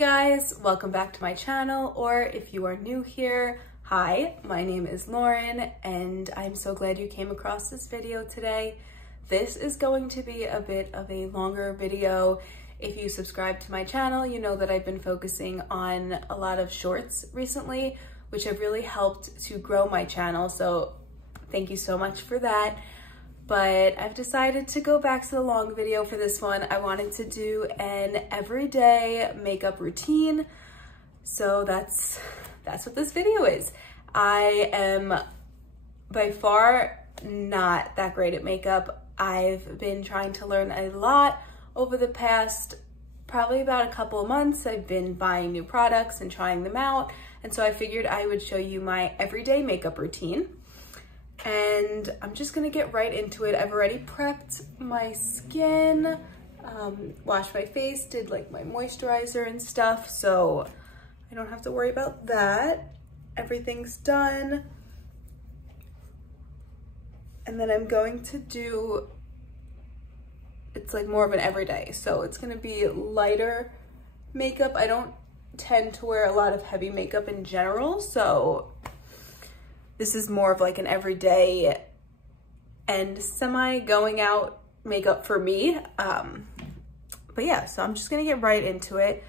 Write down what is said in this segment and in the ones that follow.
guys, welcome back to my channel, or if you are new here, hi, my name is Lauren and I'm so glad you came across this video today. This is going to be a bit of a longer video. If you subscribe to my channel, you know that I've been focusing on a lot of shorts recently, which have really helped to grow my channel, so thank you so much for that. But I've decided to go back to the long video for this one. I wanted to do an everyday makeup routine. So that's what this video is. I am by far not that great at makeup. I've been trying to learn a lot over the past probably about a couple of months. I've been buying new products and trying them out. And so I figured I would show you my everyday makeup routine. And I'm just gonna get right into it. I've already prepped my skin, washed my face, did like my moisturizer and stuff, so I don't have to worry about that. Everything's done. And then I'm going to do, it's like more of an everyday, so it's gonna be lighter makeup. I don't tend to wear a lot of heavy makeup in general, so this is more of like an everyday and semi going out makeup for me. But yeah, so I'm just gonna get right into it.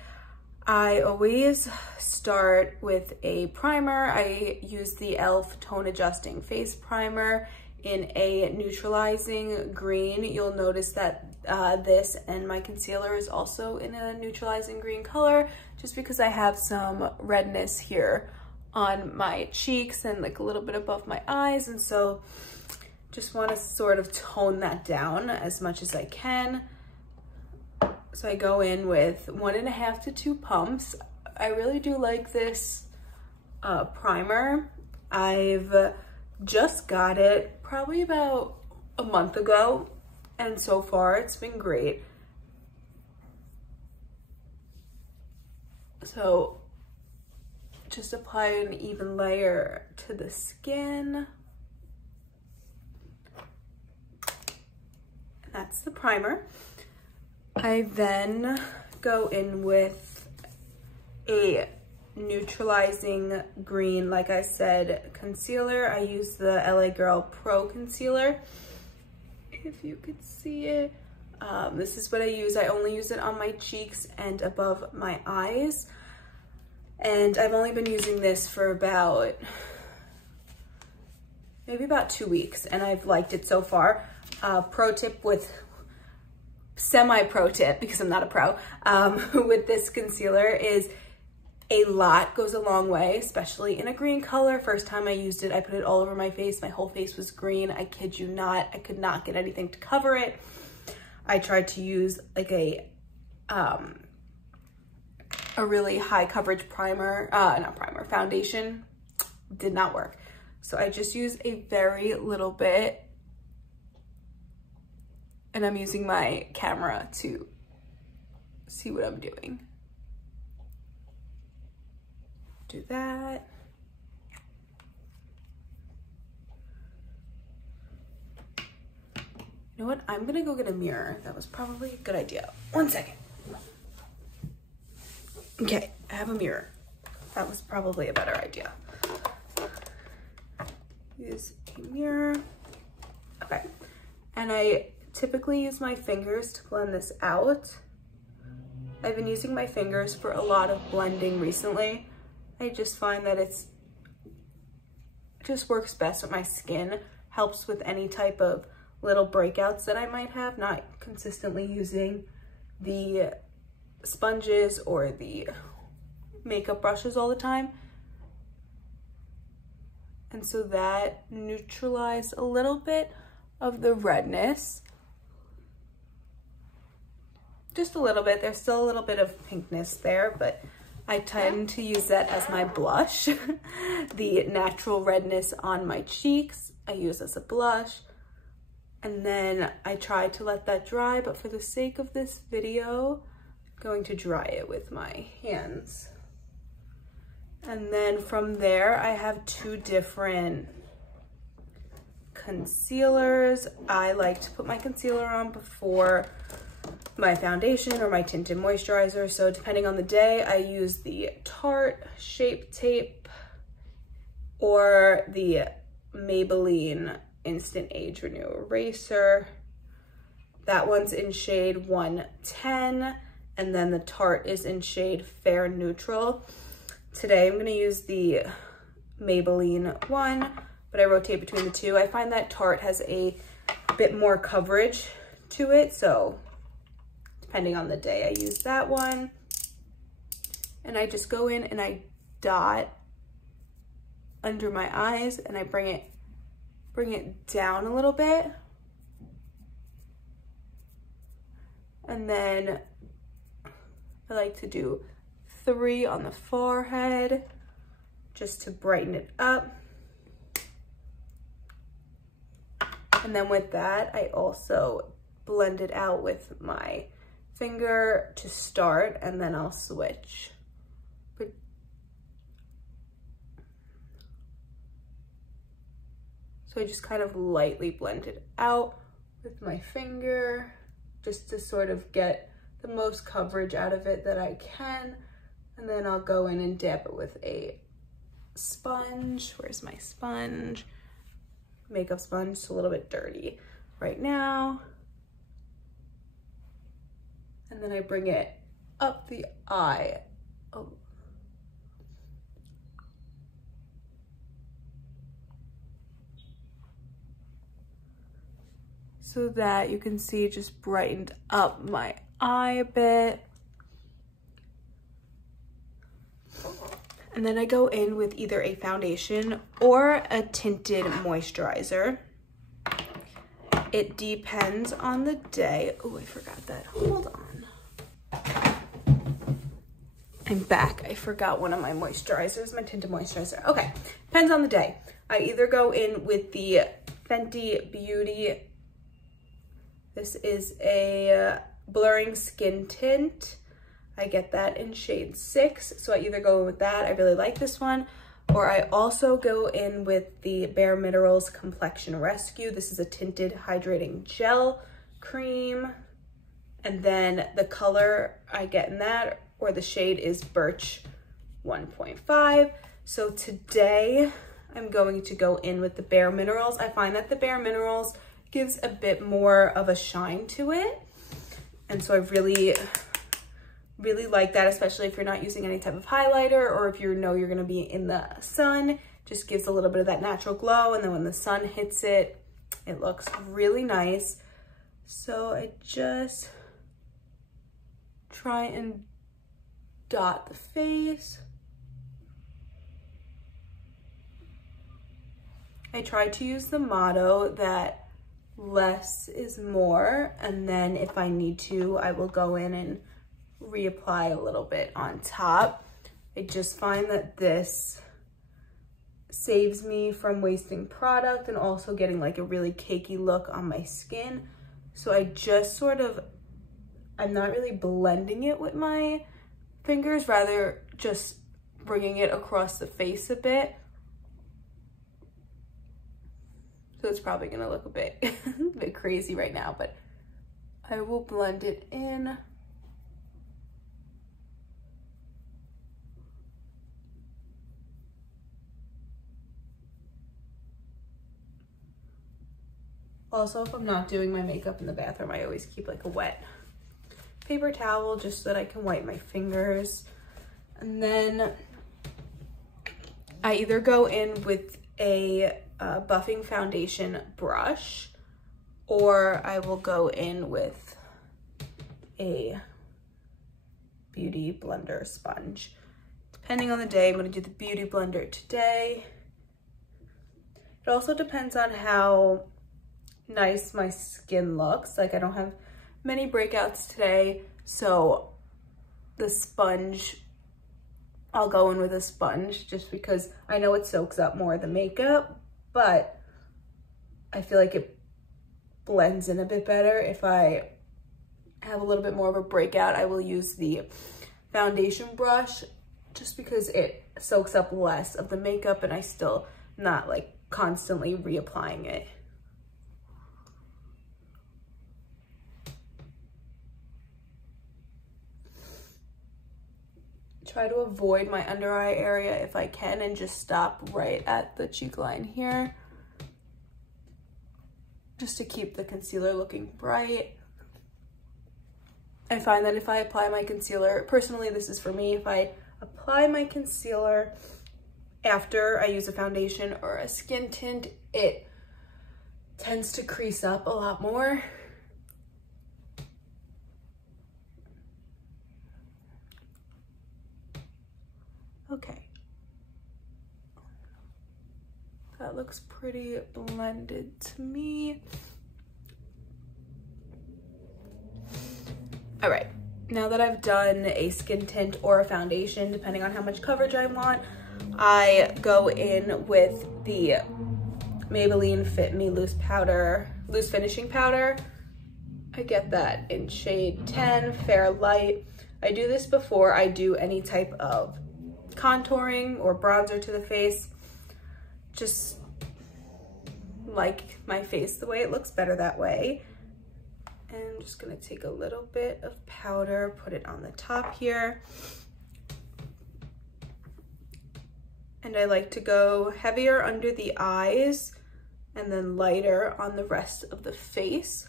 I always start with a primer. I use the e.l.f. Tone Adjusting Face Primer in a neutralizing green. You'll notice that this and my concealer is also in a neutralizing green color, just because I have some redness here on my cheeks and like a little bit above my eyes, and so just want to sort of tone that down as much as I can. So I go in with 1.5 to 2 pumps. I really do like this primer. I've just got it probably about a month ago, and so far it's been great. So just apply an even layer to the skin. And that's the primer. I then go in with a neutralizing green, like I said, concealer. I use the LA Girl Pro Concealer, if you could see it. This is what I use. I only use it on my cheeks and above my eyes. And I've only been using this for maybe about 2 weeks, and I've liked it so far. Pro tip with, semi-pro tip, because I'm not a pro, with this concealer is a lot goes a long way, especially in a green color. First time I used it, I put it all over my face. My whole face was green. I kid you not. I could not get anything to cover it. I tried to use like a really high coverage foundation, did not work. So I just use a very little bit, and I'm using my camera to see what I'm doing. Do that. You know what? I'm gonna go get a mirror. That was probably a good idea. 1 second. Okay, I have a mirror. That was probably a better idea. Use a mirror. Okay, and I typically use my fingers to blend this out. I've been using my fingers for a lot of blending recently. I just find that it just works best with my skin, helps with any type of little breakouts that I might have, not consistently using the sponges or the makeup brushes all the time. And so that neutralized a little bit of the redness. Just a little bit. There's still a little bit of pinkness there, but I tend to use that as my blush. The natural redness on my cheeks, I use as a blush. And then I try to let that dry, but for the sake of this video, going to dry it with my hands. And then from there, I have 2 different concealers. I like to put my concealer on before my foundation or my tinted moisturizer. So depending on the day, I use the Tarte Shape Tape or the Maybelline Instant Age Renew Eraser. That one's in shade 110, and then the Tarte is in shade Fair Neutral. Today I'm gonna use the Maybelline one, but I rotate between the two. I find that Tarte has a bit more coverage to it, so depending on the day, I use that one. And I just go in and I dot under my eyes, and I bring it down a little bit. And then I like to do 3 on the forehead just to brighten it up. And then with that, I also blend it out with my finger to start, and then I'll switch. So I just kind of lightly blend it out with my finger just to sort of get the most coverage out of it that I can. And then I'll go in and dab it with a sponge. Where's my sponge? Makeup sponge. It's a little bit dirty right now. And then I bring it up the eye. Oh. So that you can see it just brightened up my eye a bit. And then I go in with either a foundation or a tinted moisturizer. It depends on the day. Oh, I forgot that. Hold on. I'm back. I forgot one of my moisturizers, my tinted moisturizer. Okay, depends on the day. I either go in with the Fenty Beauty. This is a blurring skin tint. I get that in shade 6, so I either go in with that, I really like this one, or I also go in with the Bare Minerals Complexion Rescue. This is a tinted hydrating gel cream, and then the color I get in that, or the shade, is Birch 1.5. So today I'm going to go in with the Bare Minerals. I find that the Bare Minerals gives a bit more of a shine to it, and so I really like that, especially if you're not using any type of highlighter, or if you know you're going to be in the sun. Just gives a little bit of that natural glow, and then when the sun hits it, it looks really nice. So I just try and dot the face. I try to use the motto that less is more, and then if I need to, I will go in and reapply a little bit on top. I just find that this saves me from wasting product and also getting like a really cakey look on my skin. So I just sort of, I'm not really blending it with my fingers, rather just bringing it across the face a bit. So it's probably gonna look a bit crazy right now, but I will blend it in. Also, if I'm not doing my makeup in the bathroom, I always keep like a wet paper towel just so that I can wipe my fingers. And then I either go in with a buffing foundation brush, or I will go in with a beauty blender sponge. Depending on the day, I'm going to do the beauty blender today. It also depends on how nice my skin looks. Like, I don't have many breakouts today, so the sponge, I'll go in with a sponge just because I know it soaks up more of the makeup, but I feel like it blends in a bit better. If I have a little bit more of a breakout, I will use the foundation brush just because it soaks up less of the makeup and I still not like constantly reapplying it. try to avoid my under eye area if I can and just stop right at the cheek line here, just to keep the concealer looking bright. I find that if I apply my concealer, personally this is for me, if I apply my concealer after I use a foundation or a skin tint, it tends to crease up a lot more. Okay. That looks pretty blended to me. All right, now that I've done a skin tint or a foundation, depending on how much coverage I want, I go in with the Maybelline Fit Me Loose Finishing Powder. I get that in shade 10, Fair Light. I do this before I do any type of contouring or bronzer to the face. Just like my face the way it looks better that way. And I'm just gonna take a little bit of powder, put it on the top here. And I like to go heavier under the eyes and then lighter on the rest of the face.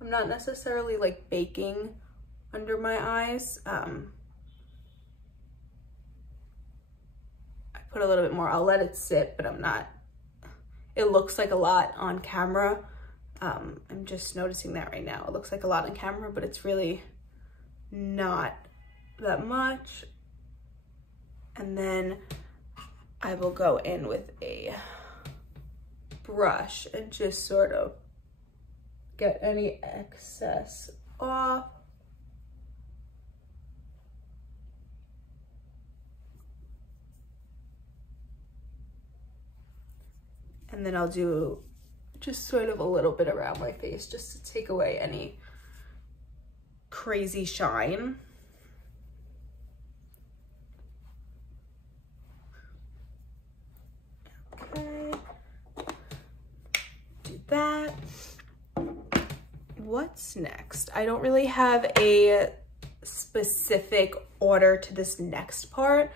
I'm not necessarily like baking under my eyes. I put a little bit more, I'll let it sit, but I'm not, it looks like a lot on camera. I'm just noticing that right now. It looks like a lot on camera, but it's really not that much. And then I will go in with a brush and just sort of get any excess off. And then I'll do just sort of a little bit around my face just to take away any crazy shine. Okay, do that. What's next? I don't really have a specific order to this next part.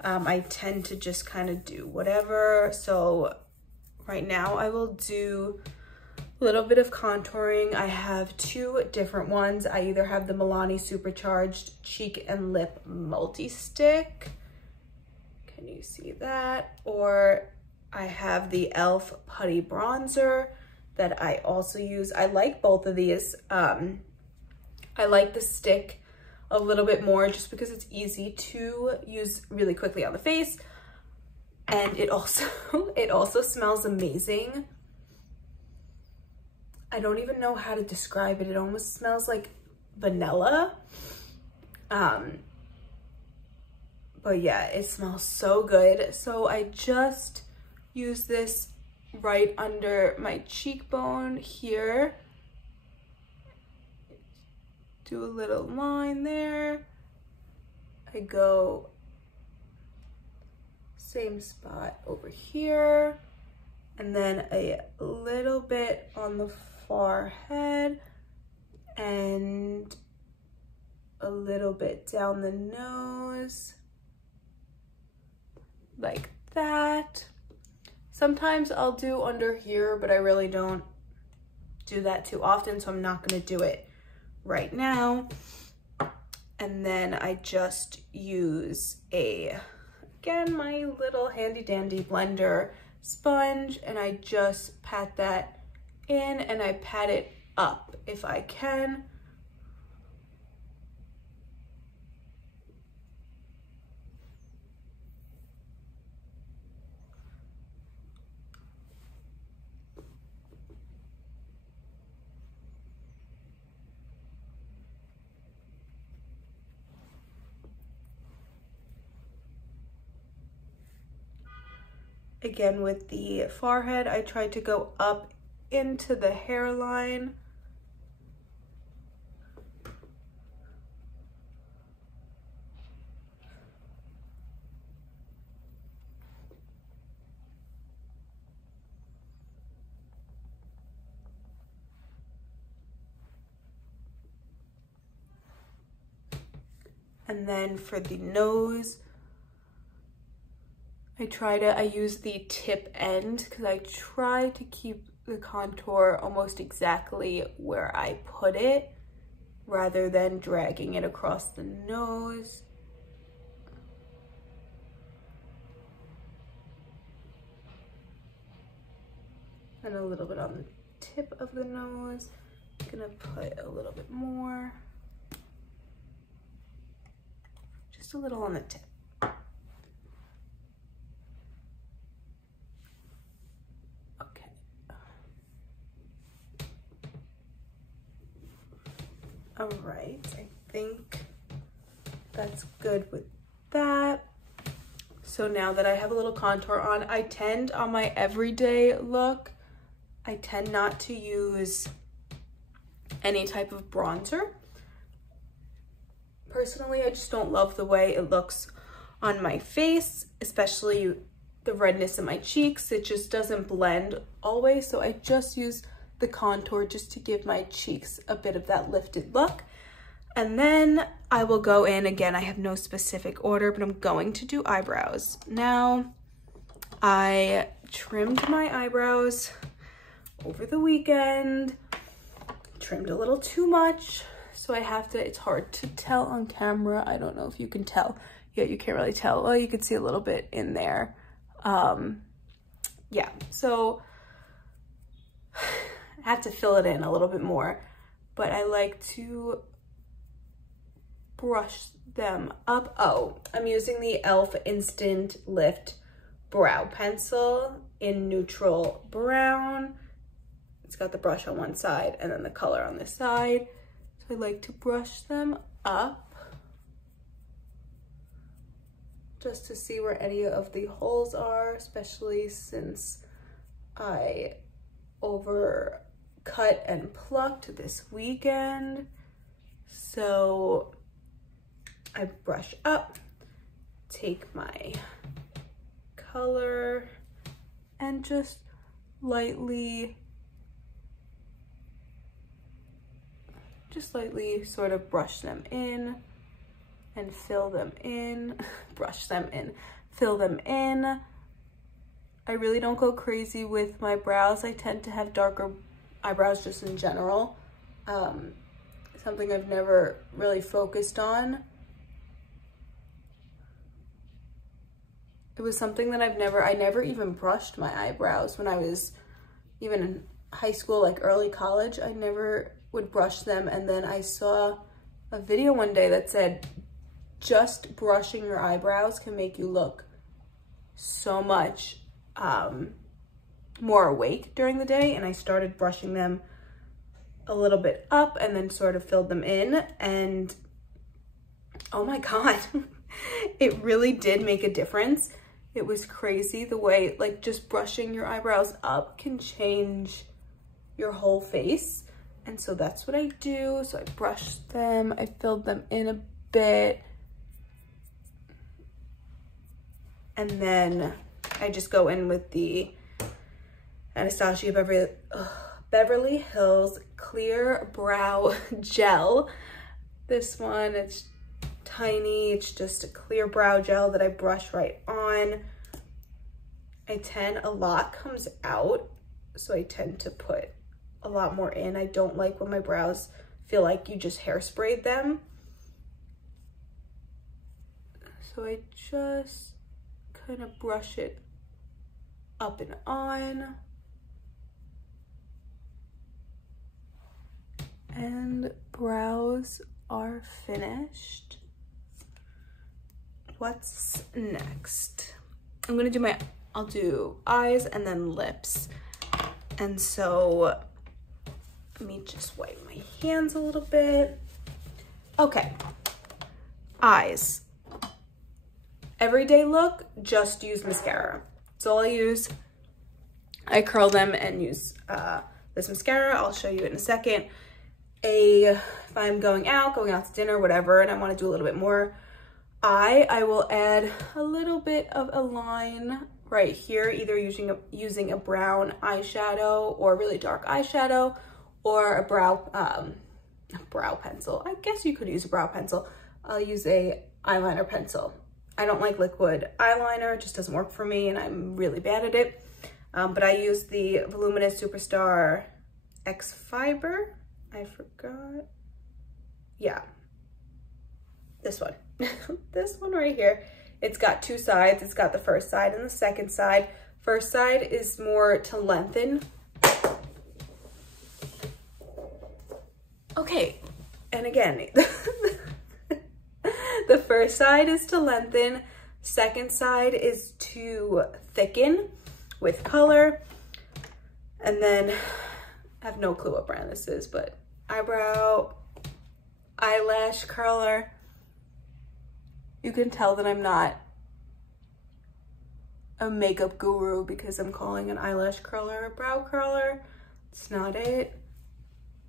I tend to just kind of do whatever. So right now I will do a little bit of contouring. I have two different ones. I either have the Milani Supercharged Cheek and Lip Multi-Stick. Can you see that? Or I have the e.l.f. Putty Bronzer that I also use. I like both of these. I like the stick a little bit more just because it's easy to use really quickly on the face. And it also smells amazing. I don't even know how to describe it. It almost smells like vanilla. But yeah, it smells so good. So I just use this right under my cheekbone here. Do a little line there. I go same spot over here, and then a little bit on the forehead and a little bit down the nose, like that. Sometimes I'll do under here, but I really don't do that too often, so I'm not gonna do it right now. And then I just use again, my little handy dandy blender sponge, and I just pat that in and I pat it up if I can. Again, with the forehead, I try to go up into the hairline. And then for the nose, I use the tip end because I try to keep the contour almost exactly where I put it rather than dragging it across the nose. And a little bit on the tip of the nose. I'm gonna put a little bit more. Just a little on the tip. Okay. All right, I think that's good with that. So now that I have a little contour on, I tend on my everyday look, I tend not to use any type of bronzer. Personally, I just don't love the way it looks on my face, especially the redness in my cheeks. It just doesn't blend always, so I just use the contour just to give my cheeks a bit of that lifted look. And then I will go in, again, I have no specific order, but I'm going to do eyebrows. Now, I trimmed my eyebrows over the weekend, trimmed a little too much, so I have to, it's hard to tell on camera. I don't know if you can tell. Yeah, you can't really tell. Well, you can see a little bit in there. Yeah, so I have to fill it in a little bit more, but I like to brush them up. Oh, I'm using the e.l.f. Instant Lift Brow Pencil in neutral brown. It's got the brush on one side and then the color on this side. So I like to brush them up just to see where any of the holes are, especially since I overcut and plucked this weekend. So I brush up, take my color and just lightly sort of brush them in and fill them in, brush them in, fill them in. I really don't go crazy with my brows. I tend to have darker eyebrows just in general. Something I've never really focused on. It was something that I never even brushed my eyebrows when I was even in high school, like early college. I never would brush them, and then I saw a video one day that said just brushing your eyebrows can make you look so much more awake during the day. And I started brushing them a little bit up and then sort of filled them in, and oh my god, it really did make a difference. It was crazy the way, like, just brushing your eyebrows up can change your whole face. And so that's what I do. So I brushed them, I filled them in a bit, and then I just go in with the Anastasia Beverly Hills Clear Brow Gel. This one, it's tiny, it's just a clear brow gel that I brush right on. A lot comes out, so I tend to put a lot more in. I don't like when my brows feel like you just hairsprayed them. So I just kind of brush it up and on. And brows are finished. What's next? I'll do eyes and then lips. And so let me just wipe my hands a little bit. Okay, eyes. Everyday look, just use mascara. That's all I use. I curl them and use this mascara. I'll show you in a second. If I'm going out to dinner, whatever, and I want to do a little bit more I will add a little bit of a line right here, either using a brown eyeshadow or really dark eyeshadow, or a brow pencil. I guess you could use a brow pencil. I'll use a eyeliner pencil. I don't like liquid eyeliner, it just doesn't work for me and I'm really bad at it. But I use the Voluminous Superstar X Fiber. I forgot. Yeah, this one. This one right here. It's got two sides. It's got the first side and the second side. First side is more to lengthen. Okay, and again, the first side is to lengthen. Second side is to thicken with color. And then I have no clue what brand this is, but Eyebrow Eyelash Curler. You can tell that I'm not a makeup guru because I'm calling an eyelash curler a brow curler. It's not it.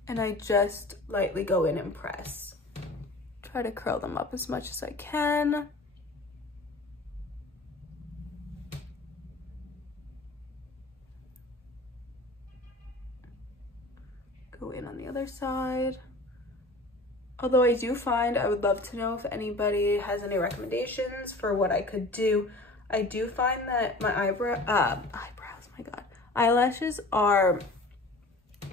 And I just lightly go in and press. Try to curl them up as much as I can. Go in on the other side. Although I do find, I would love to know if anybody has any recommendations for what I could do. I do find that my eyelashes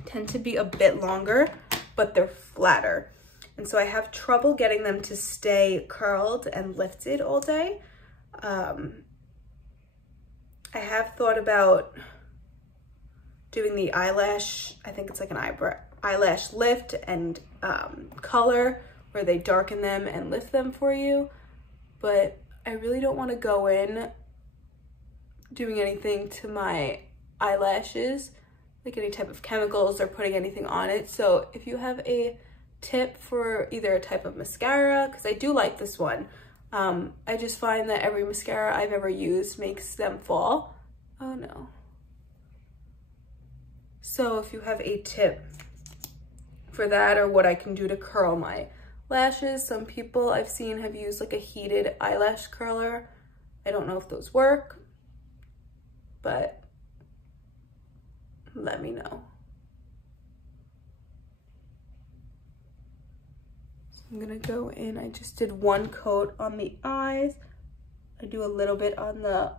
tend to be a bit longer, but they're flatter. And so I have trouble getting them to stay curled and lifted all day. I have thought about doing the eyelash, I think it's like an eyelash lift and color, where they darken them and lift them for you. But I really don't want to go in doing anything to my eyelashes, like any type of chemicals or putting anything on it. So if you have a tip for either a type of mascara, because I do like this one, I just find that every mascara I've ever used makes them fall. Oh no. So if you have a tip for that, or what I can do to curl my lashes. Some people I've seen have used like a heated eyelash curler. I don't know if those work, but let me know. So I'm gonna go in, I just did one coat on the eyes. I do a little bit on the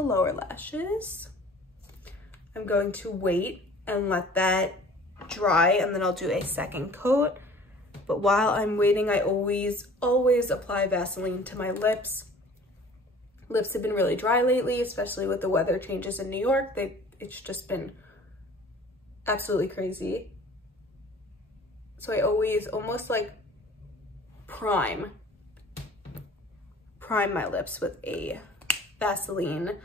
lower lashes. I'm going to wait and let that dry, and then I'll do a second coat. But while I'm waiting, I always apply Vaseline to my lips. Lips have been really dry lately, especially with the weather changes in New York. It's just been absolutely crazy. So I always almost like prime my lips with a Vaseline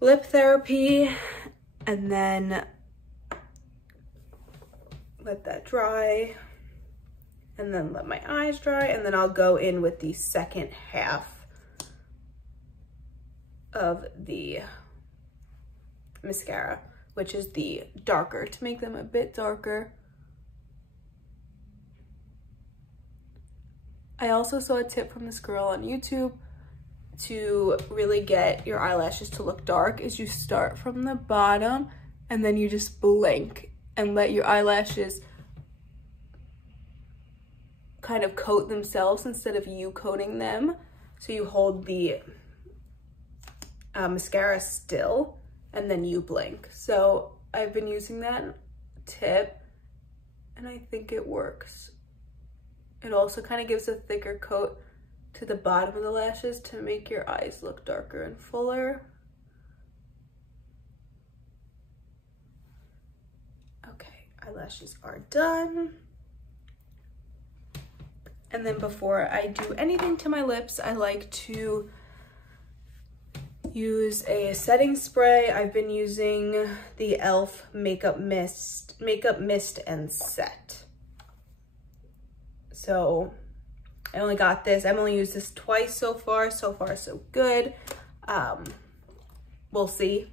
lip therapy, and then let that dry, and then let my eyes dry, and then I'll go in with the second half of the mascara, which is the darker, to make them a bit darker. I also saw a tip from this girl on YouTube to really get your eyelashes to look dark is you start from the bottom and then you just blink and let your eyelashes kind of coat themselves instead of you coating them. So you hold the mascara still and then you blink. So I've been using that tip and I think it works. It also kind of gives a thicker coat to the bottom of the lashes to make your eyes look darker and fuller. Okay, eyelashes are done. And then before I do anything to my lips, I like to use a setting spray. I've been using the e.l.f. Makeup Mist and Set. So I only got this. I've only used this twice so far. So far, so good. We'll see.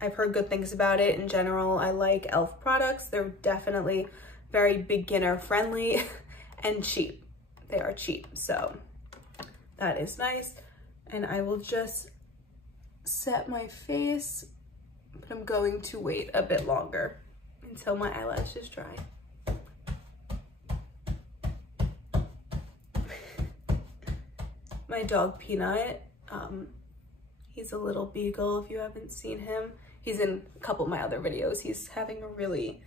I've heard good things about it. In general, I like e.l.f. products. They're definitely very beginner friendly and cheap. They are cheap, so that is nice. And I will just set my face, but I'm going to wait a bit longer until my eyelashes dry. my dog Peanut. He's a little beagle if you haven't seen him. He's in a couple of my other videos. He's having a really,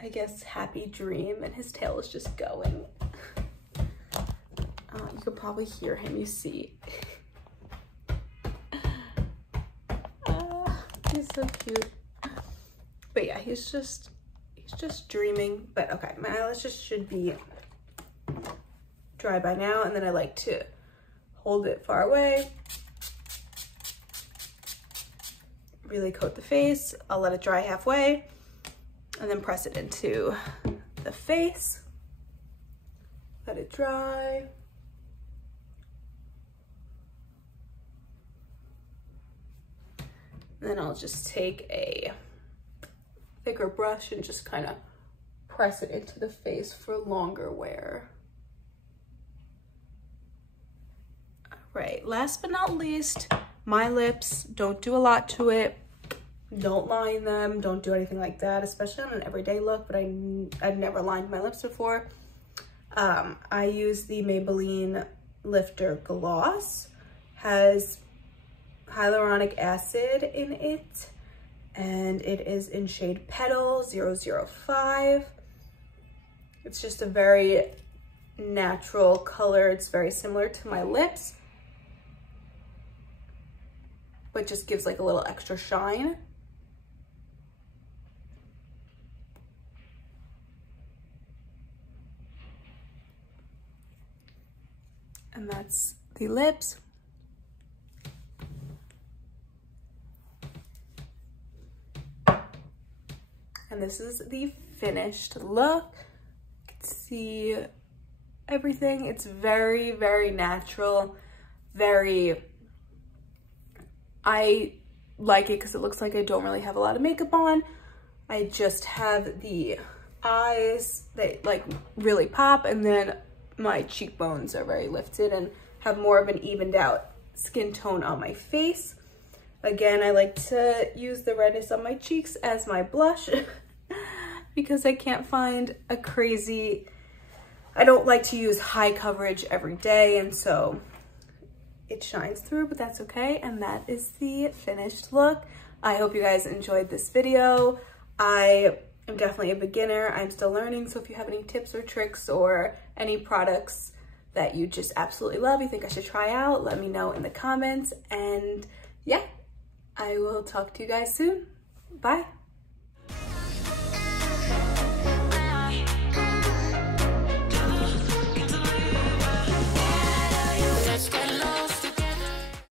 I guess, happy dream and his tail is just going. You could probably hear him, you see. He's so cute. But yeah, he's just dreaming. But okay, my eyelashes should be dry by now, and then I like to hold it far away. Really coat the face. I'll let it dry halfway and then press it into the face. Let it dry. And then I'll just take a thicker brush and just kind of press it into the face for longer wear. All right, last but not least, my lips. Don't do a lot to it. Don't line them. Don't do anything like that, especially on an everyday look, but I've never lined my lips before. I use the Maybelline Lifter Gloss. Has hyaluronic acid in it, and it is in shade Petal 005. It's just a very natural color. It's very similar to my lips, but just gives like a little extra shine. And that's the lips. And this is the finished look. You can see everything. It's very, very natural. I like it because it looks like I don't really have a lot of makeup on. I just have the eyes that like really pop, and then my cheekbones are very lifted and have more of an evened out skin tone on my face. Again, I like to use the redness on my cheeks as my blush because I can't find a crazy, I don't like to use high coverage every day, and so it shines through, but that's okay. And that is the finished look. I hope you guys enjoyed this video. I am definitely a beginner. I'm still learning, so if you have any tips or tricks or any products that you just absolutely love, you think I should try out, let me know in the comments. And yeah, I will talk to you guys soon. Bye.